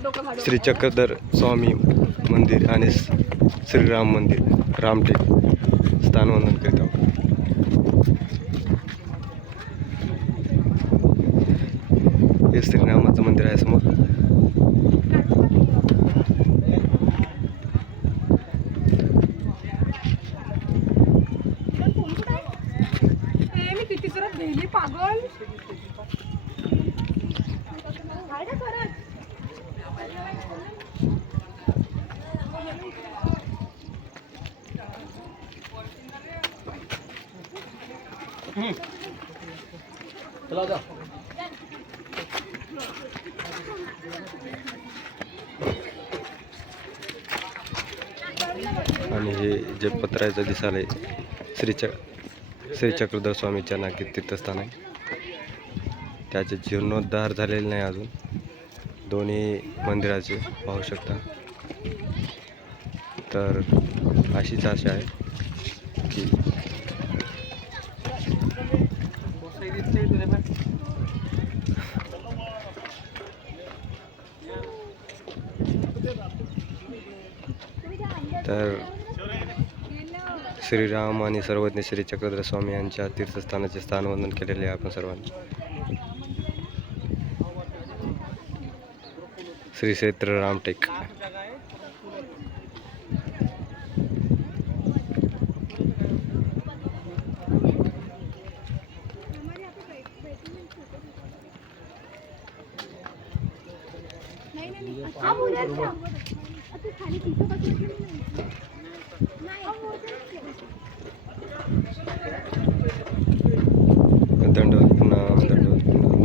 श्री चक्रधर स्वामी मंदिर आणि श्रीराम मंदिर रामटेक स्थानवंदन करीत. आहोत हे श्रीरामाचं मंदिर आहे समोर. ए, चला जा आणि हे जे पत्रायचं दिसालय श्री च श्री चक्रधर स्वामीच्या नाकी तीर्थस्थान आहे. त्याचे जीर्णोद्धार झालेले नाही अजून. दोन्ही मंदिराचे पाहू शकता. तर अशीच आशा आहे की तर श्रीराम आणि सर्वज्ञ श्री चक्रधर स्वामी यांच्या तीर्थस्थानाचे स्थानवंदन केलेले आहे आपण सर्वांनी श्री क्षेत्र रामटेक दंडवत पुन्हा दंडवत